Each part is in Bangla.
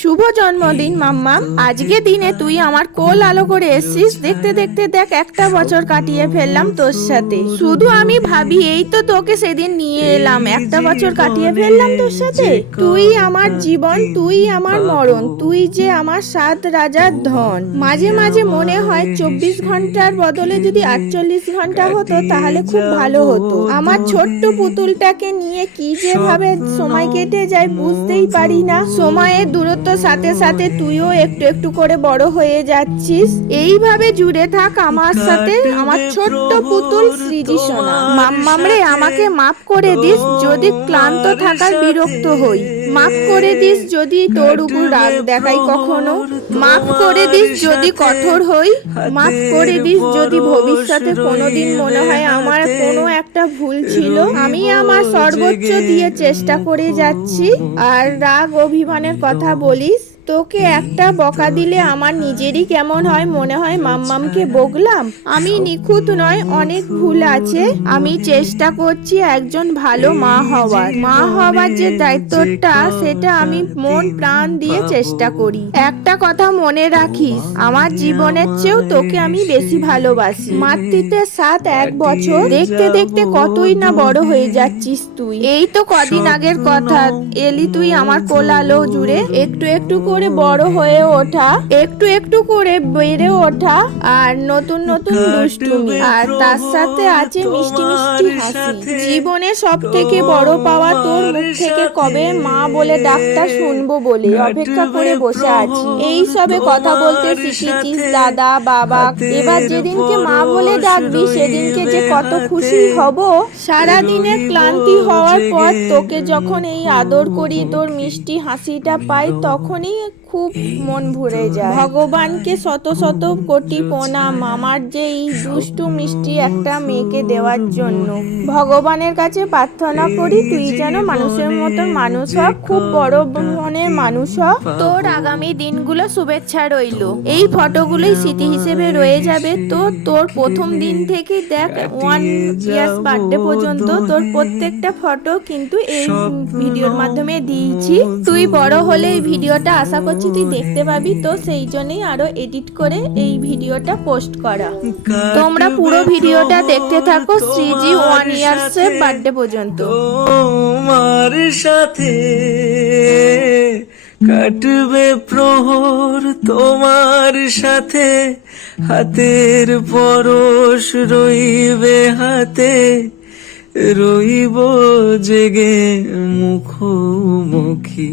শুভ জন্মদিন মাম্মাম আজকে দিনে তুই আমার কোল আলো করে এসছিস। দেখতে দেখতে দেখ একটা বছর কাটিয়ে ফেললাম তোর সাথে। শুধু আমি ভাবি এই তো তোকে সেদিন নিয়ে এলাম। একটা বছর কাটিয়ে ফেললাম তোর সাথে। তুই আমার জীবন তুই আমার মরণ তুই যে আমার সাত রাজার ধন। মাঝে মাঝে মনে হয় চব্বিশ ঘণ্টার বদলে যদি আটচল্লিশ ঘণ্টা হতো তাহলে খুব ভালো হতো। আমার ছোট্ট পুতুলটাকে নিয়ে কি যেভাবে সময় কেটে যায় বুঝতেই পারি না। সময়ের দূরত্ব সাথে সাথে তুইও একটু একটু করে বড় হয়ে যাচ্ছিস। এইভাবে জুড়ে থাক আমার সাথে আমার ছোট্ট পুতুল সৃজি সোনা। মাম্মাম আমাকে মাফ করে দিস যদি ক্লান্ত থাকার বিরক্ত হই। মাফ করে দিস যদি তোর উপর রাগ দেখাই কখনো। মাফ করে দিস যদি কঠোর হই। মাফ করে দিস যদি ভবিষ্যতে কোনোদিন মনে হয় আমার কোনো একটা ভুল ছিল। আমি আমার সর্বোচ্চ দিয়ে চেষ্টা করে যাচ্ছি। আর রাগ অভিমানের কথা বলিস? তোকে একটা বকা দিলে আমার নিজেরই কেমন হয়? মনে হয় মাম্মামকে বকলাম। আমি নিখুঁত নয়, অনেক ভুল আছে। আমি চেষ্টা করছি একজন ভালো মা হওয়ার। মা হওয়ার যে দায়িত্বটা, সেটা আমি মন প্রাণ দিয়ে চেষ্টা করি। একটা কথা মনে রাখিস, আমার জীবনের চেয়েও তোকে আমি বেশি ভালোবাসি। মাতৃত্বের সাত এক বছর, দেখতে দেখতে কতই না বড় হয়ে যাচ্ছিস তুই। এই তো কদিন আগের কথা। এলি তুই আমার কোলালো জুড়ে, একটু একটু করে বড় হয়ে ওঠা একটু একটু করে বেড়ে ওঠা আর নতুন নতুন দুষ্টুমি। আর তার সাথে আছে মিষ্টি মিষ্টি হাসি। জীবনে সব থেকে বড় পাওয়া তোর মুখ থেকে কবে মা বলে ডাক্তার শুনব বলে? অপেক্ষা করে বসে আছি। এই সবে কথা বলতে শিখেছিস দাদা বাবা। এবার যেদিনকে মা বলে ডাকবি সেদিনকে যে কত খুশি হব সারা দিনের ক্লান্তি হওয়ার পর তোকে যখন এই আদর করি তোর মিষ্টি হাসিটা পাই তখনই এক খুব মন ভরে যায়। ভগবানকে শত শত কোটি প্রণাম। আমার যে এই দুষ্টু মিষ্টি একটা মেয়েকে দেওয়ার জন্য। ভগবানের কাছে প্রার্থনা করি তুই যেন মানুষের মতন মানুষ হ খুব বড় মনের মানুষ হ। তোর আগামী দিনগুলো শুভেচ্ছা রইল। এই ফটোগুলোই স্মৃতি হিসেবে রয়ে যাবে। তো তোর প্রথম দিন থেকে দেখ ওয়ান ইয়ার্স বার্থডে পর্যন্ত তোর প্রত্যেকটা ফটো কিন্তু এই ভিডিওর মাধ্যমে দিয়েছি। তুই বড় হলে এই ভিডিওটা আশা করছি তুই দেখতে পাবি তো সেই জন্যই আরও এডিট করে এই ভিডিওটা পোস্ট করা। তোমরা পুরো ভিডিওটা দেখতে থাকো শ্রীজি ওয়ান ইয়ার্স এর বার্থডে পর্যন্ত। তোমার সাথে। কাটবে প্রহর তোমার সাথে হাতের পরশ রইবে হাতে রইব জেগে মুখোমুখি।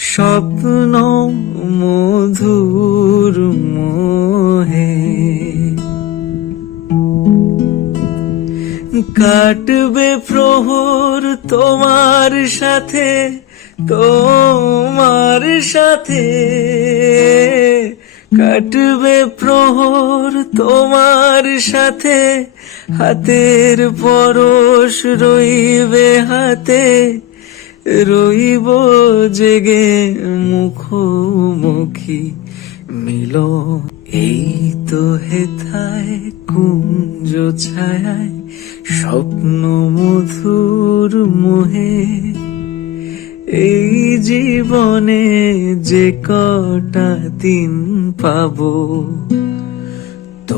স্বপ্ন মধুর মোহে। কাটবে প্রহর তোমার সাথে তোমার সাথে। কাটবে প্রহর তোমার সাথে, হাতের পরশ রইবে হাতে। রইব জেগে মুখোমুখি মিল এই তো হেথায় কুঞ্জ ছায় স্বপ্ন মধুর মোহে। এই জীবনে যে কটা দিন পাবো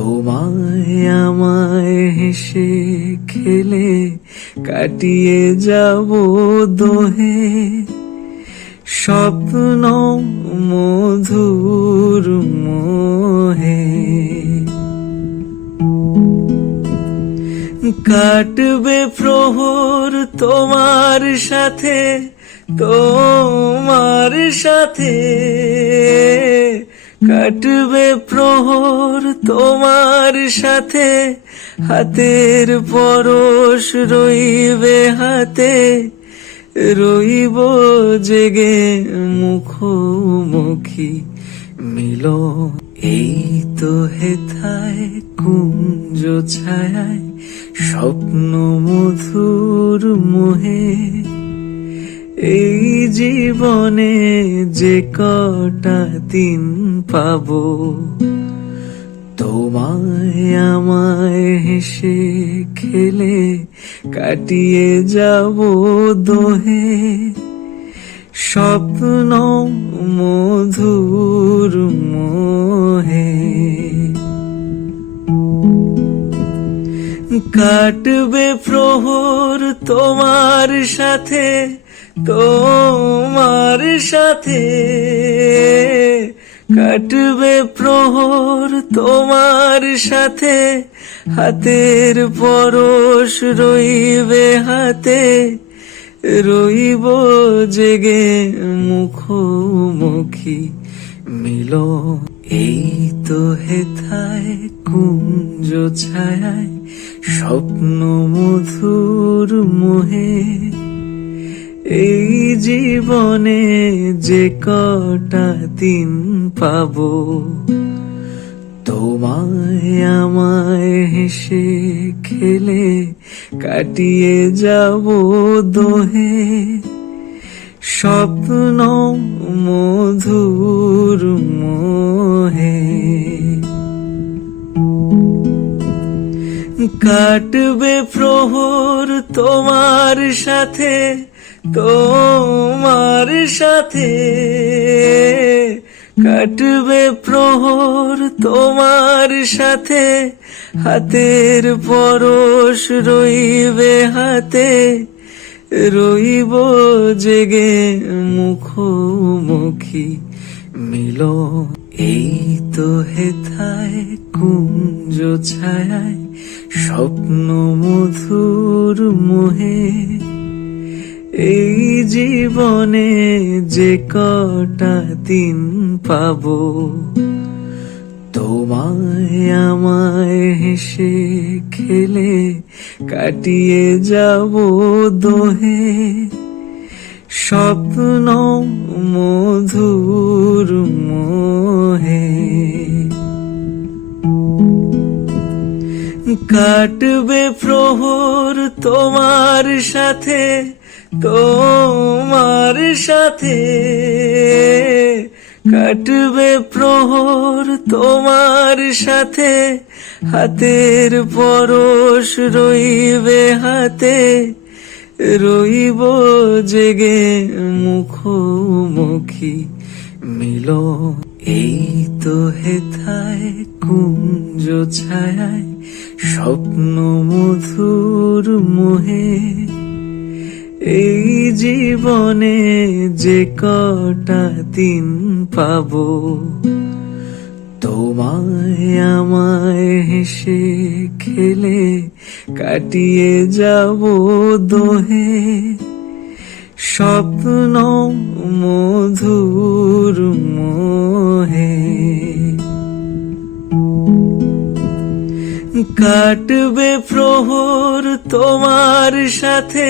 তোমায় আমায় হেসে খেলে কাটিয়ে যাব দোহে। স্বপ্ন মধুর মোহে। কাটবে প্রহর তোমার সাথে তোমার সাথে। কাটবে প্রহর তোমার সাথে, হাতের পরশ রইবে হাতে, রইব জেগে মুখোমুখি মিল এই তো হেথায় কুঞ্জ ছায়ায়, স্বপ্ন মধুর মোহে এই জীবনে যে কটা দিন পাবো, তোমায় আমায় হেসে খেলে কাটিয়ে যাব দোহে। স্বপ্ন মধুর মোহে। কাটবে প্রহর তোমার সাথে তোমার সাথে কাটবে প্রহর তোমার সাথে, হাতের পরশ রইবে হাতে, রইব জেগে মুখোমুখি মিল এই তো হেথায় কুঞ্জ ছায়ায়, স্বপ্ন মধুর মোহে এই জীবনে যে কটা দিন পাব, তোমায় আমায় হেসে খেলে কাটিয়ে যাব দোহে। স্বপ্ন মধুর মোহে। কাটবে প্রহর তোমার সাথে তোমার সাথে কাটবে প্রহর তোমার সাথে, হাতের পরশ রইবে হাতে, রইব জেগে মুখোমুখি মিল এই তো হেথায় কুঞ্জ ছায়ায়, স্বপ্ন মধুর মোহে এই জীবনে যে কটা দিন পাব, তোমায় আমায় হেসে খেলে কাটিয়ে যাব দোহে। স্বপ্ন মধুর মোহে। কাটবে প্রহর তোমার সাথে তোমার সাথে। কাটবে প্রহর তোমার সাথে, হাতের পরশ রইবে হাতে। রইব জেগে মুখোমুখি মিল এই তো হেথায় কুঞ্জ ছায়ায় স্বপ্ন মধুর মোহে, এই জীবনে যে কটা দিন পাবো, তোমায় আমায় হেসে খেলে কাটিয়ে যাব দোহে। স্বপ্ন মধুর মোহে কাটবে প্রহর তোমার সাথে।